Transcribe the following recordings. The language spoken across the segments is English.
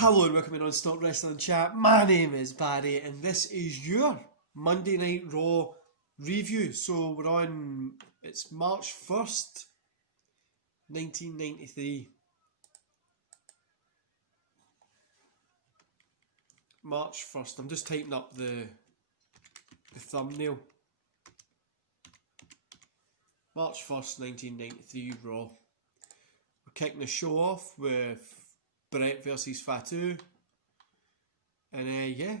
Hello and welcome to Non-Stop Wrestling Chat. My name is Barry and this is your Monday Night Raw review. So we're on, it's March 1st, 1993. March 1st. I'm just typing up the thumbnail. March 1st, 1993 Raw. We're kicking the show off with Brett versus Fatu. And yeah,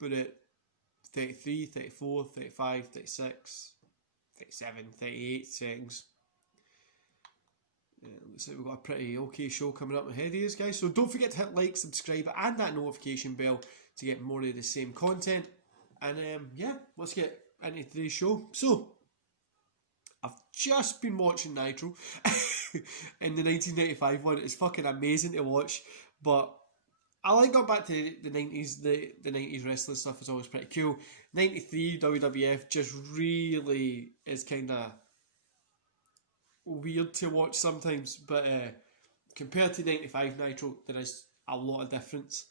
we're at 33, 34, 35, 36, 37, 38 seconds. Looks like we've got a pretty okay show coming up ahead of you guys. So don't forget to hit like, subscribe and that notification bell to get more of the same content. And yeah, let's get into today's show. So, I've just been watching Nitro in the 1995 one. It's fucking amazing to watch. But I like going back to the 90s. The 90s wrestling stuff is always pretty cool. 93 WWF just really is kind of weird to watch sometimes. But compared to 95 Nitro, there is a lot of difference.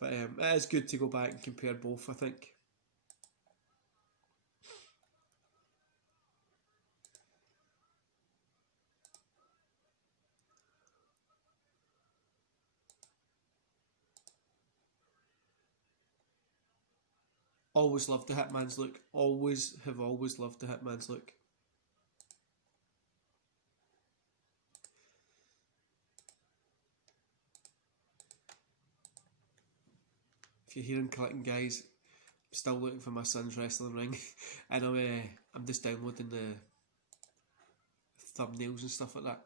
But it is good to go back and compare both, I think. Always loved the Hitman's look. Always loved the Hitman's look. If you hear him clicking, guys, I'm still looking for my son's wrestling ring, and I'm just downloading the thumbnails and stuff like that.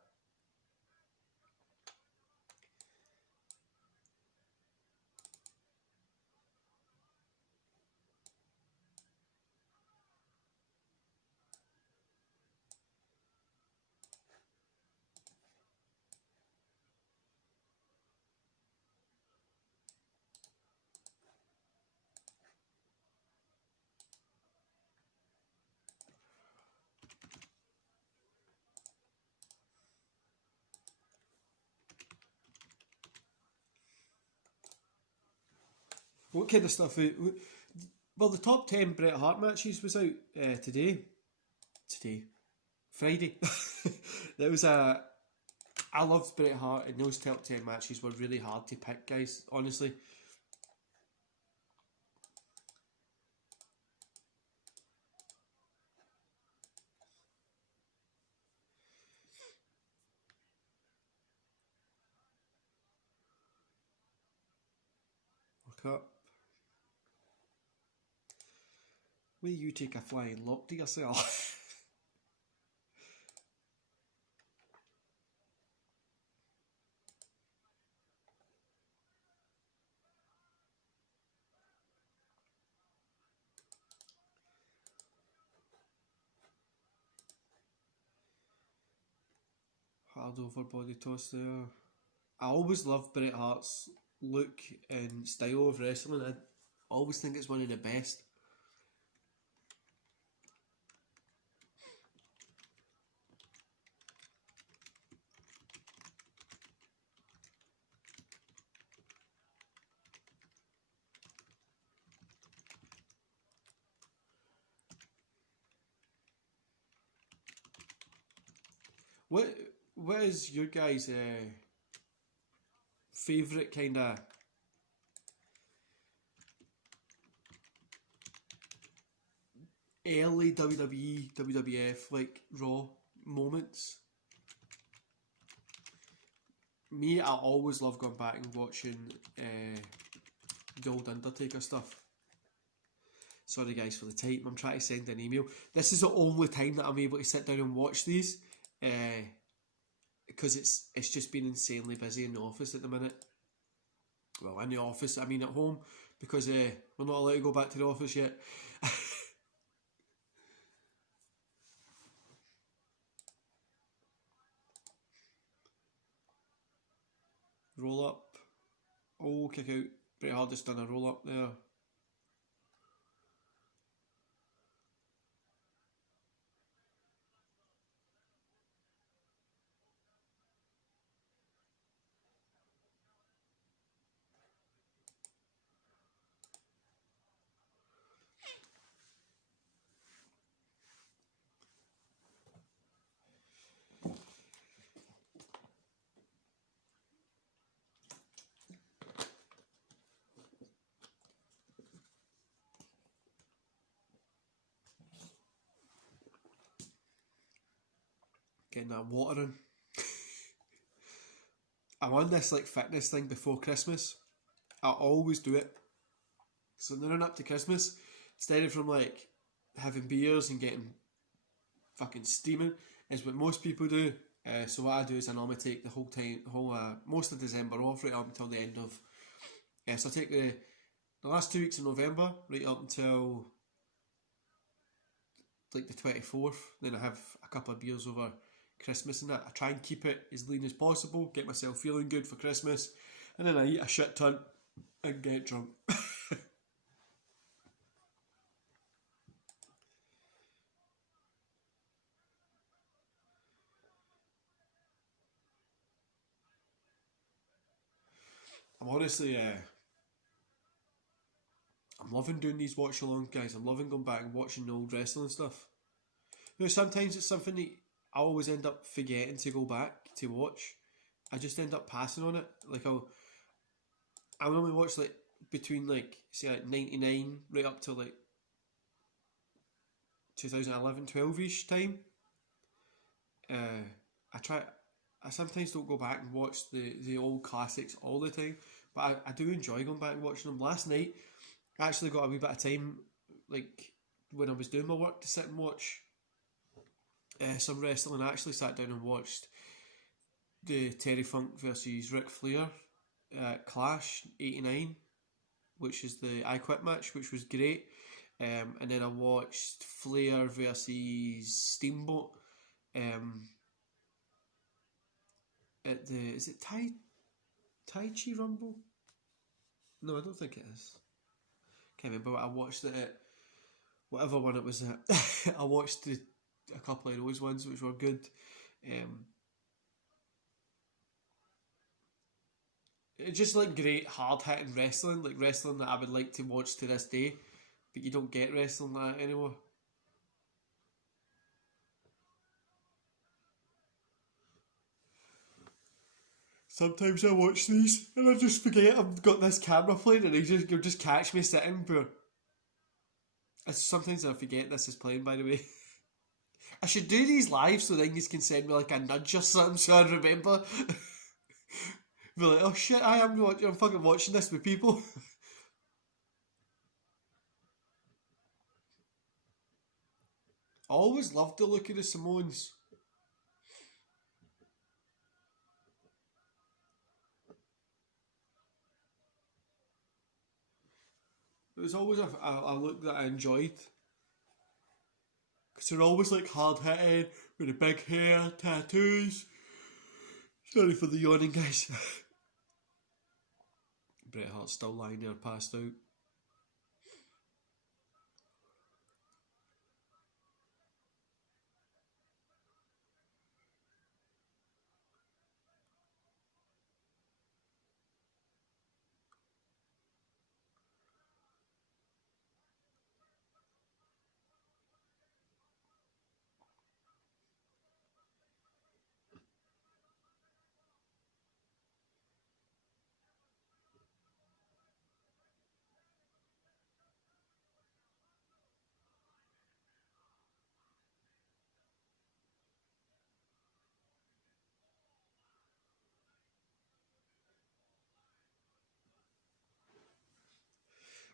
What kind of stuff? Well, the top 10 Bret Hart matches was out today. Friday. There was a. I loved Bret Hart, and those top 10 matches were really hard to pick, guys. Honestly. Look up. Will you take a flying lock to yourself? Hard over body toss there. I always loved Bret Hart's look and style of wrestling. I always think it's one of the best. What is your guys' favourite kind of early WWE, WWF like Raw moments? Me, I always love going back and watching the old Undertaker stuff. Sorry guys for the type, I'm trying to send an email. This is the only time that I'm able to sit down and watch these. Because it's just been insanely busy in the office at the minute. Well, in the office, I mean at home, because we're not allowed to go back to the office yet. Roll up. Oh, kick out. Bret Hart just done a roll up there. getting that water in. I'm on this like fitness thing before Christmas. I always do it. So in the run up to Christmas, instead of from like having beers and getting fucking steaming, is what most people do. So what I do is I normally take the most of December off right up until the end of. So I take the last 2 weeks of November right up until like the 24th. Then I have a couple of beers over Christmas and that. I try and keep it as lean as possible, get myself feeling good for Christmas, and then I eat a shit ton and get drunk. I'm honestly, I'm loving doing these watch along, guys. I'm loving going back and watching the old wrestling stuff. You know, sometimes it's something that I always end up forgetting to go back to watch. I just end up passing on it. Like I would only watch like between like say like 99 right up to like 2011, 12ish time. I try. I sometimes don't go back and watch the old classics all the time, but I do enjoy going back and watching them. Last night, I actually got a wee bit of time, like when I was doing my work, to sit and watch some wrestling. I actually sat down and watched the Terry Funk versus Ric Flair Clash '89, which is the I Quit match, which was great. And then I watched Flair versus Steamboat. At the is it Tai Chi Rumble? No, I don't think it is. Can't remember. But I watched it at whatever one it was at. I watched a couple of those ones which were good. It's just like great hard hitting wrestling, like wrestling that I would like to watch to this day, but you don't get wrestling like that anymore. Sometimes I watch these and I just forget I've got this camera playing and you'll just catch me sitting, but sometimes I forget this is playing, by the way. I should do these live so then you can send me like a nudge or something so I remember. Be like, oh shit, I'm fucking watching this with people. I always loved the look of the Samoans. It was always a look that I enjoyed. Because they're always like hard hitting, with the big hair, tattoos. Sorry for the yawning, guys. Bret Hart's still lying there, passed out.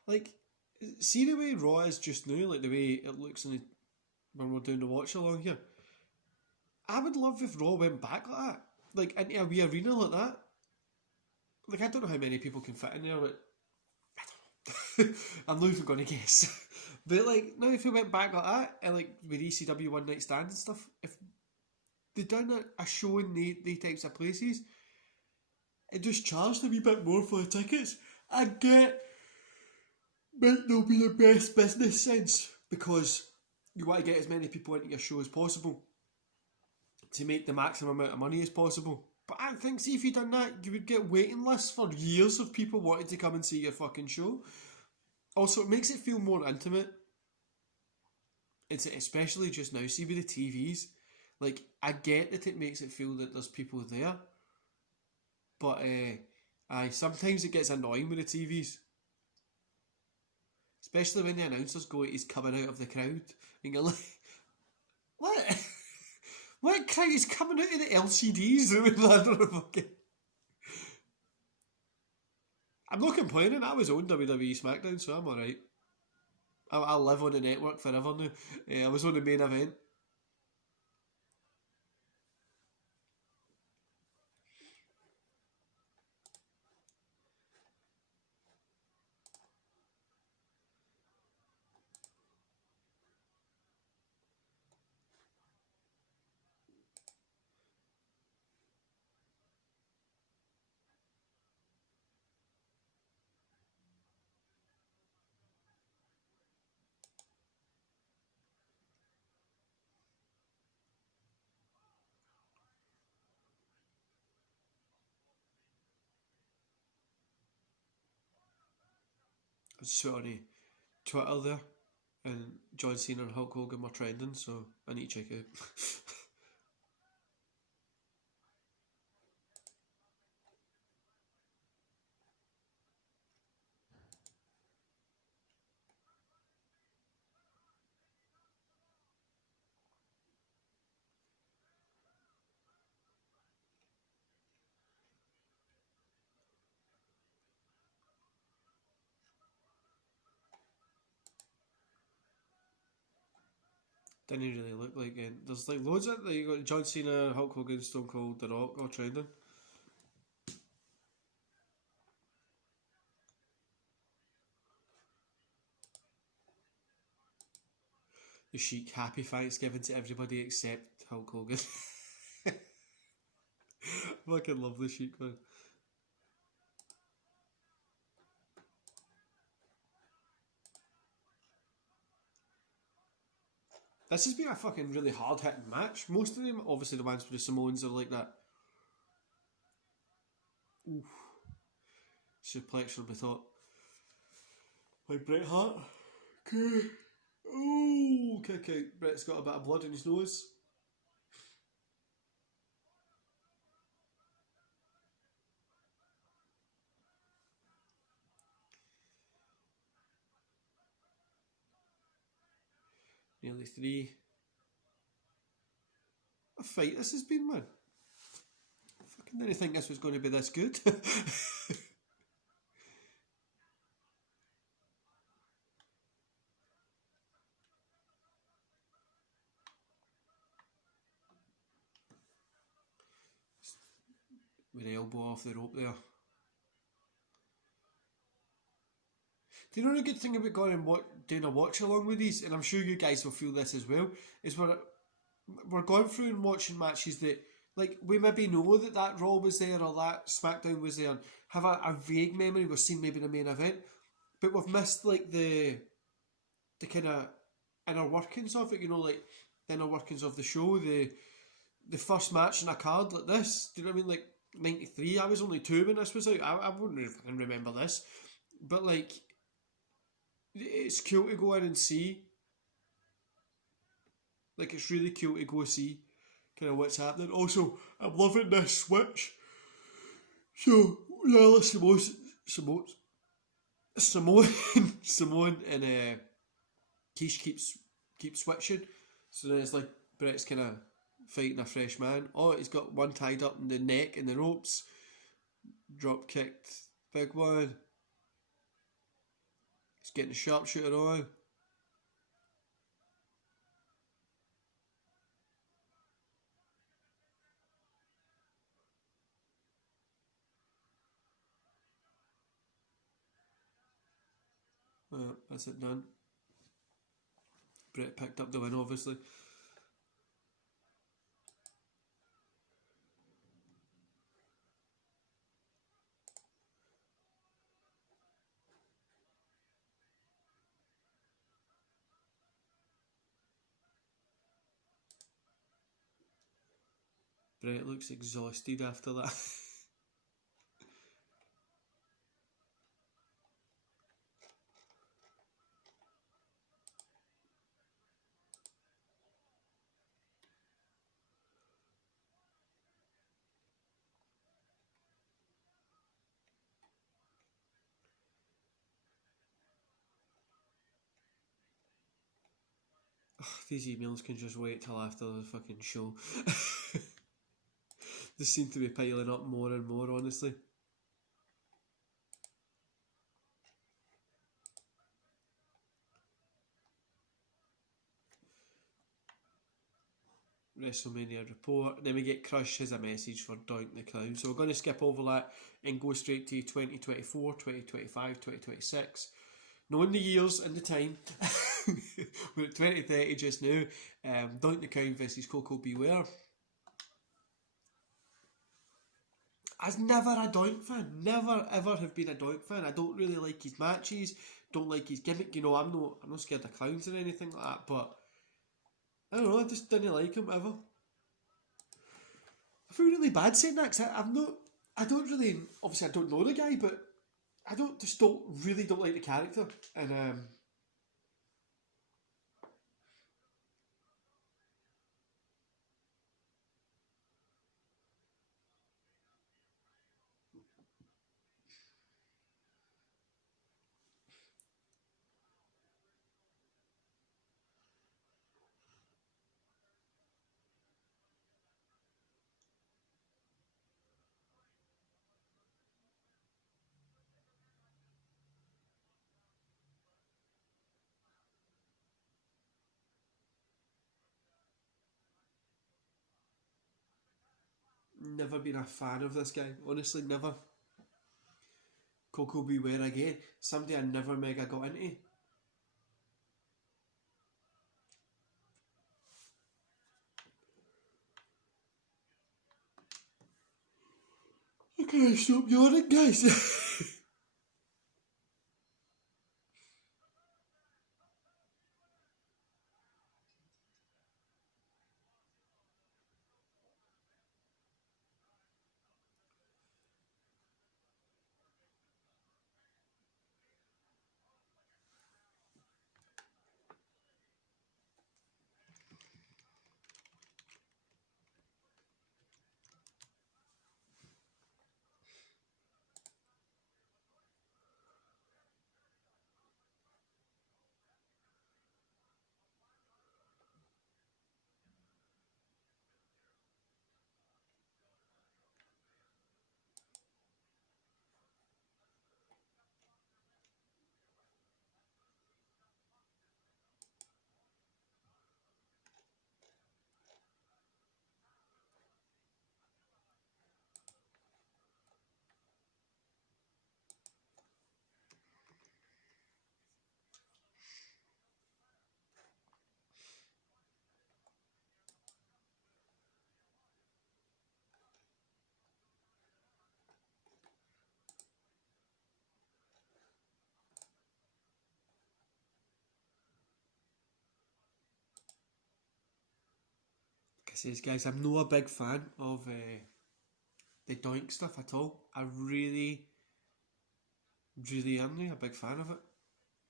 Like, see the way Raw is just now, like the way it looks when we're doing the watch along here. I would love if Raw went back like that. Like, into a wee arena like that. Like, I don't know how many people can fit in there, but I don't know. I'm not even going to guess. But, like, now if we went back like that, and like with ECW One Night Stand and stuff, if they done a show in the types of places, and just charged a wee bit more for the tickets, I get might not be the best business sense because you want to get as many people into your show as possible to make the maximum amount of money as possible. But I think, see, if you done that, you would get waiting lists for years of people wanting to come and see your fucking show. Also, it makes it feel more intimate. It's especially just now, see with the TVs. Like, I get that it makes it feel that there's people there, but sometimes it gets annoying with the TVs. Especially when the announcers go, he's coming out of the crowd. And you're like, what? What crowd is coming out of the LCDs doing that? I'm not complaining. I was on WWE SmackDown, so I'm alright. I'll live on the network forever now. I was on the main event. I just went on Twitter there, and John Cena and Hulk Hogan were trending, so I need to check it out. Didn't really look like it. There's like loads of it. You got John Cena, Hulk Hogan, Stone Cold, The Rock, all trending. The Sheik, happy Thanksgiving to everybody except Hulk Hogan. Fucking love the Sheik, man. This has been a fucking really hard hitting match. Most of them, obviously the ones with the Samoans are like that. Oof. Suplex from the top. Like Bret Hart. Okay. Oh, kick out. Bret's got a bit of blood in his nose. Nearly 3. A fight this has been, man. I fucking didn't think this was going to be this good. With the elbow off the rope there. Do you know the good thing about going and doing a watch along with these, and I'm sure you guys will feel this as well, is we're going through and watching matches that, like, we maybe know that Raw was there or that SmackDown was there, and have a vague memory. We've seen maybe the main event, but we've missed like the kind of inner workings of it. You know, like the inner workings of the show. The first match in a card like this. Do you know what I mean? Like '93. I was only 2 when this was out. I wouldn't even remember this, but like it's cool to go in and see. Like it's really cool to go see kind of what's happening. Also, I'm loving this switch. So yeah, Samoan, Samoan, and Keish keeps switching. So then it's like Brett's kind of fighting a fresh man. Oh, he's got one tied up in the neck in the ropes. Drop kicked, big one. He's getting the sharpshooter on. That's it done. Brett picked up the win, obviously. Brett looks exhausted after that. These emails can just wait till after the fucking show. They seem to be piling up more and more, honestly. WrestleMania report. Then we get Crush has a message for Doink the Clown. So we're going to skip over that and go straight to 2024, 2025, 2026. Knowing the years and the time, we're at 2030 just now. Doink the Clown versus Coco Beware. I was never a Doink fan. Never ever have been a Doink fan. I don't really like his matches. Don't like his gimmick. You know, I'm not scared of clowns or anything like that. But I don't know. I just didn't like him ever. I feel really bad saying that because I'm not. I don't really. Obviously, I don't know the guy, but I don't really don't like the character. And never been a fan of this guy. Honestly, never. Coco Beware again. Somebody I never mega got into. Okay, stop yawning, guys. Like I says, guys, I'm not a big fan of the Doink stuff at all. I really, really am not a big fan of it.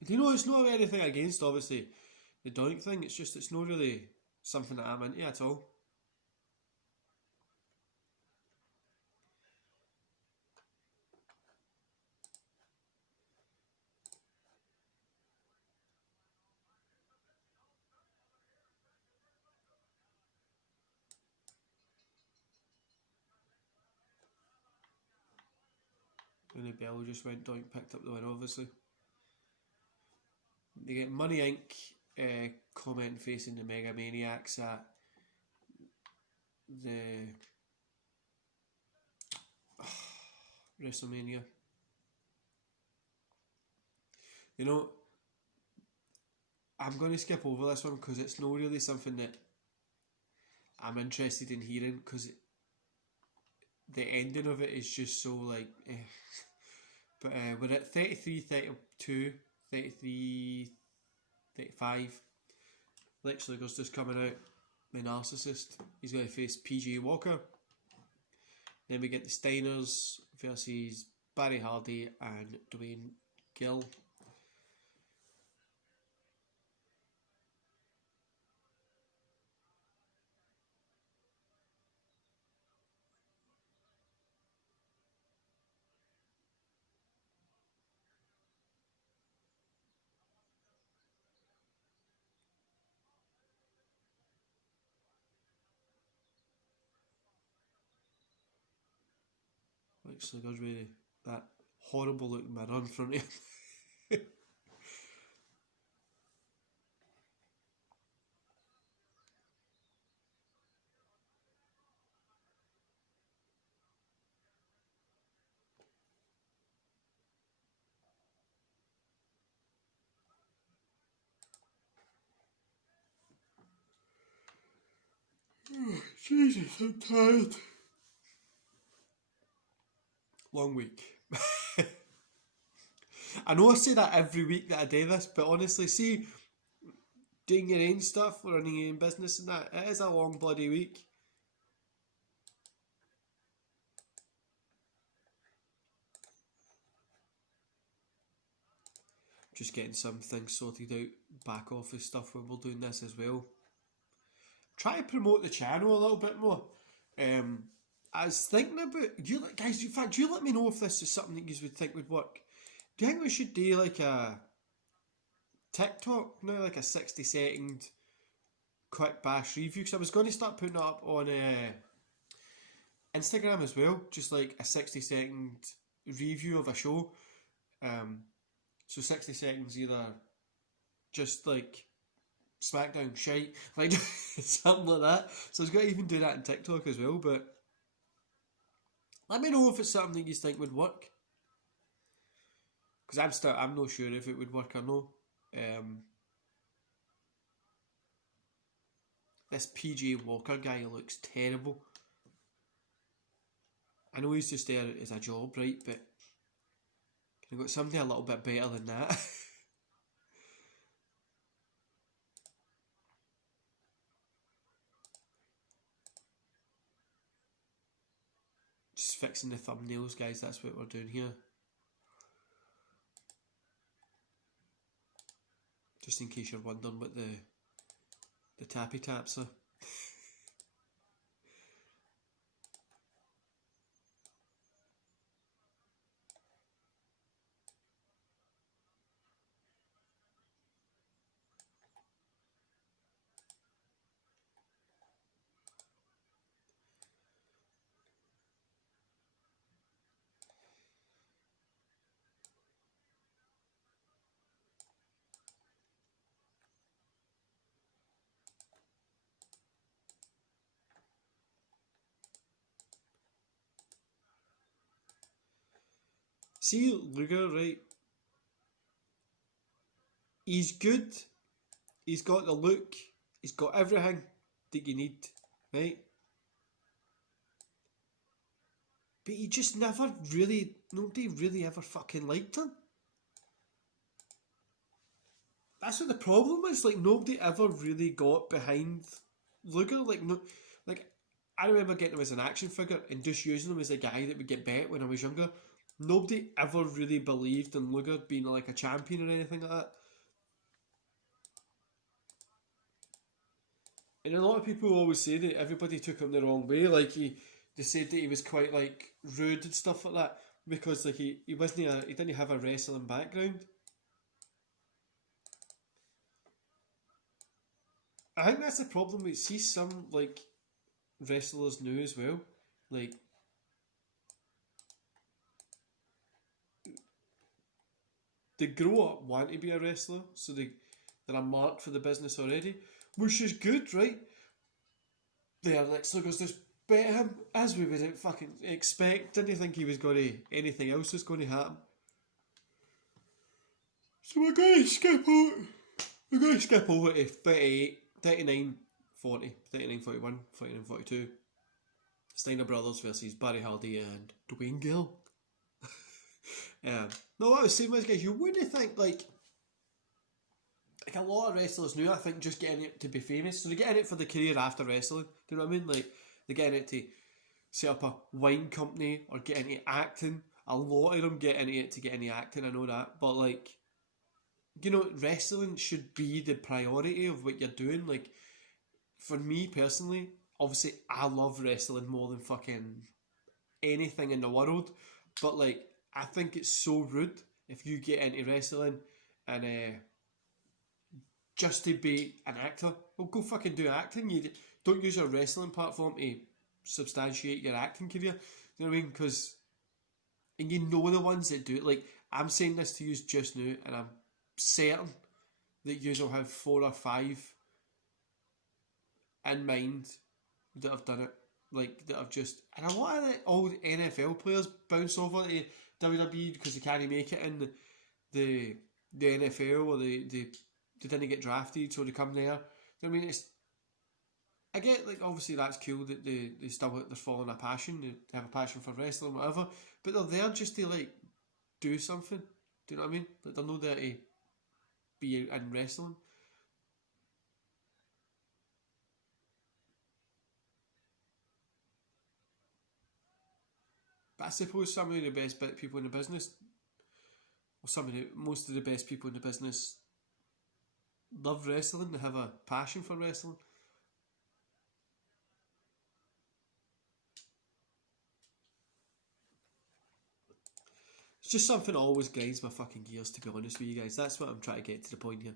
You know, it's not anything against, obviously, the Doink thing. It's just, it's not really something that I'm into at all. And the bell just went Doink, picked up the win, obviously. They get Money Inc. Comment facing the Mega Maniacs at the WrestleMania. You know, I'm going to skip over this one because it's not really something that I'm interested in hearing because the ending of it is just so like. But we're at 33, 32, 33, 35. Lex Luger's just coming out. The Narcissist. He's going to face PJ Walker. Then we get the Steiners versus Barry Hardy and Dwayne Gill. Like Slugger's with that horrible looking mirror in front of him. Jesus, I'm tired. Long week. I know I say that every week that I do this, but honestly, see, doing your own stuff, running your own business and that, it is a long bloody week. Just getting some things sorted out, back office stuff when we're doing this as well. Try to promote the channel a little bit more. I was thinking about, you guys, in fact, you let me know if this is something that you would think would work. Do you think we should do like a TikTok now, like a 60-second quick bash review? Because I was going to start putting it up on Instagram as well, just like a 60-second review of a show. So 60 seconds either just like SmackDown shite, like something like that. So I was going to even do that on TikTok as well, but let me know if it's something that you think would work. Because I'm not sure if it would work or no. This PJ Walker guy looks terrible. I know he's just there as a job, right? But I've got something a little bit better than that. Just fixing the thumbnails, guys. That's what we're doing here. Just in case you're wondering what the tappy taps are. See Luger, right? He's good. He's got the look. He's got everything that you need, right? But he just never really, nobody really ever fucking liked him. That's what the problem is. Like, nobody ever really got behind Luger. Like, no, like I remember getting him as an action figure and just using him as a guy that would get bet when I was younger. Nobody ever really believed in Luger being like a champion or anything like that. And a lot of people always say that everybody took him the wrong way. Like they said that he was quite like rude and stuff like that because like he didn't have a wrestling background. I think that's the problem. We see some like wrestlers now as well, like they grow up wanting to be a wrestler, so they're a mark for the business already, which is good, right? They're like, so goes this bet him as we would fucking expect. Didn't think he was going to anything else was going to happen. So we're going to skip over to 38, 39, 40, 39, 41, 49, 42. Steiner Brothers versus Barry Hardy and Dwayne Gill. No, what I was saying was, guys, you wouldn't think like a lot of wrestlers now, I think, just getting it to be famous. So they're getting it for the career after wrestling. Do you know what I mean? Like, they're getting it to set up a wine company or get into acting. A lot of them get into it to get into acting, I know that. But, like, you know, wrestling should be the priority of what you're doing. Like, for me personally, obviously, I love wrestling more than fucking anything in the world. But, like, I think it's so rude if you get into wrestling and just to be an actor. Well, go fucking do acting. You don't use your wrestling platform to substantiate your acting career. You know what I mean? Because and you know the ones that do it. Like, I'm saying this to you just now, and I'm certain that you will have 4 or 5 in mind that have done it. Like, that have just, and a lot of the old NFL players bounce over to WWE because they can't make it in the NFL, or they didn't get drafted, so they come there. I mean, I get, like, obviously that's cool that they still, they're following a passion, they have a passion for wrestling, whatever, but they're there just to, like, do something. Do you know what I mean? Like, they're not there to be in wrestling. But I suppose some of the best people in the business, or most of the best people in the business, love wrestling. They have a passion for wrestling. It's just something that always grinds my fucking gears, to be honest with you guys. That's what I'm trying to get to the point here.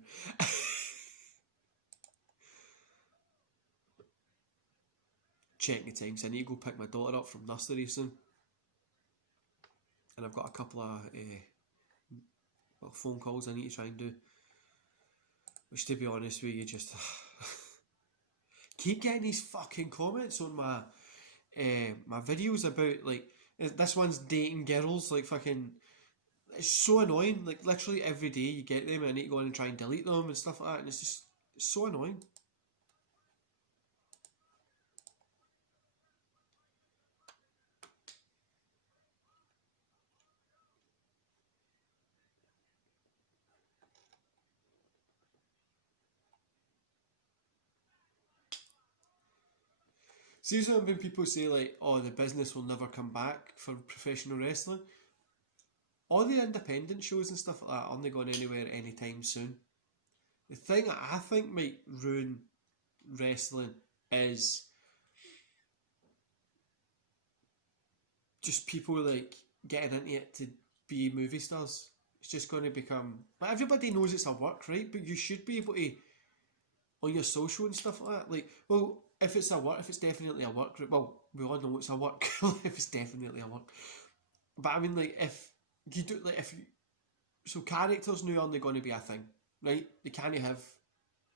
Checking the times. I need to go pick my daughter up from nursery soon. And I've got a couple of phone calls I need to try and do. Which, to be honest with you, just keep getting these fucking comments on my my videos about, like, this one's dating girls, like, fucking, it's so annoying. Like, literally every day you get them and I need to go in and try and delete them and stuff like that, and it's so annoying. See, when people say, like, oh, the business will never come back for professional wrestling, all the independent shows and stuff like that aren't going anywhere anytime soon. The thing that I think might ruin wrestling is just people, like, getting into it to be movie stars. It's just going to become, like, everybody knows it's a work, right? But you should be able to, on your social and stuff like that, like, well, if it's a work, if it's definitely a work, well, we all know it's a work. If it's definitely a work, but I mean, like, if you do, like, if you, so characters now aren't going to be a thing, right? They can't have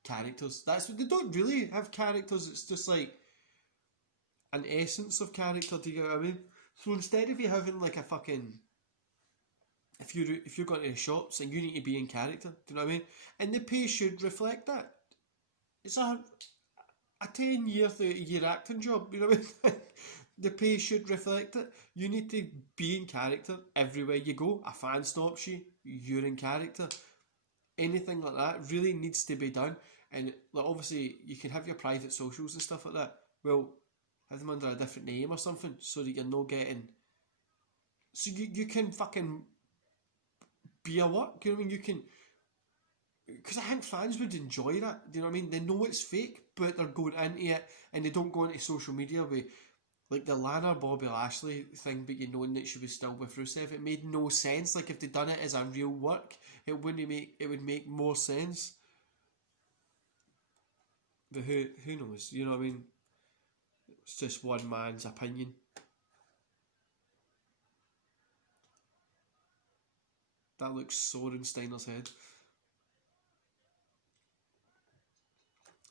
characters. That's what they don't really have characters. It's just like an essence of character. Do you get what I mean? So instead of you having, like, a fucking, if you're going to the shops and you need to be in character, do you know what I mean? And the pay should reflect that. It's a 10-year, 30-year acting job, you know what I mean? The pay should reflect it. You need to be in character everywhere you go. A fan stops you, you're in character. Anything like that really needs to be done. And, like, obviously you can have your private socials and stuff like that. Well, have them under a different name or something, so that you're not getting, so you can fucking be a work, you know what I mean? You can, because I think fans would enjoy that. Do you know what I mean? They know it's fake, but they're going into it, and they don't go into social media with, like, the Lana Bobby Lashley thing, but you knowing that she was still with Rusev. It made no sense. Like, if they'd done it as a real work, it would make more sense. But who knows? You know what I mean? It's just one man's opinion. That looks sore in Steiner's head.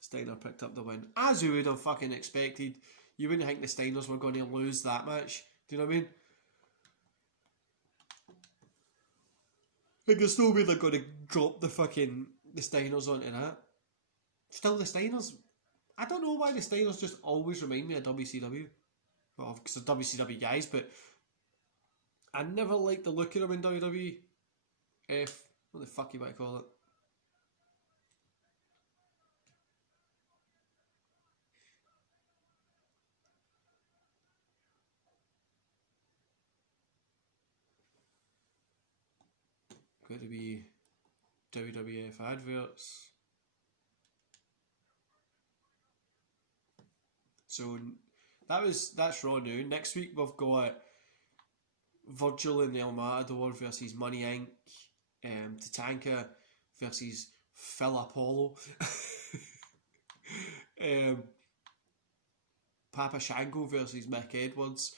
Steiner picked up the win, as you would have fucking expected. You wouldn't think the Steiners were going to lose that match. Do you know what I mean? Like, there's no way they're going to drop the Steiners onto that. Still, the Steiners, I don't know why the Steiners just always remind me of WCW. Well, because they're WCW guys, but I never liked the look of them in WWE. What the fuck you might call it. Going to be WWF adverts. So that's Raw now. Next week we've got Virgil and El Matador versus Money Inc. Tatanka versus Phil Apollo. Papa Shango versus Mick Edwards.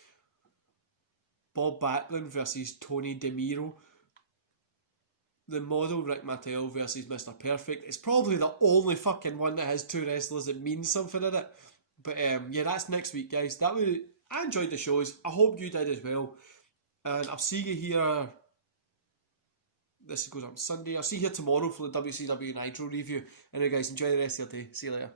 Bob Backlund versus Tony DeMiro. The model Rick Martel versus Mr. Perfect. It's probably the only fucking one that has two wrestlers that means something in it. But yeah, that's next week, guys. I enjoyed the shows. I hope you did as well. And I'll see you here. This goes on Sunday. I'll see you here tomorrow for the WCW Nitro review. Anyway, guys, enjoy the rest of your day. See you later.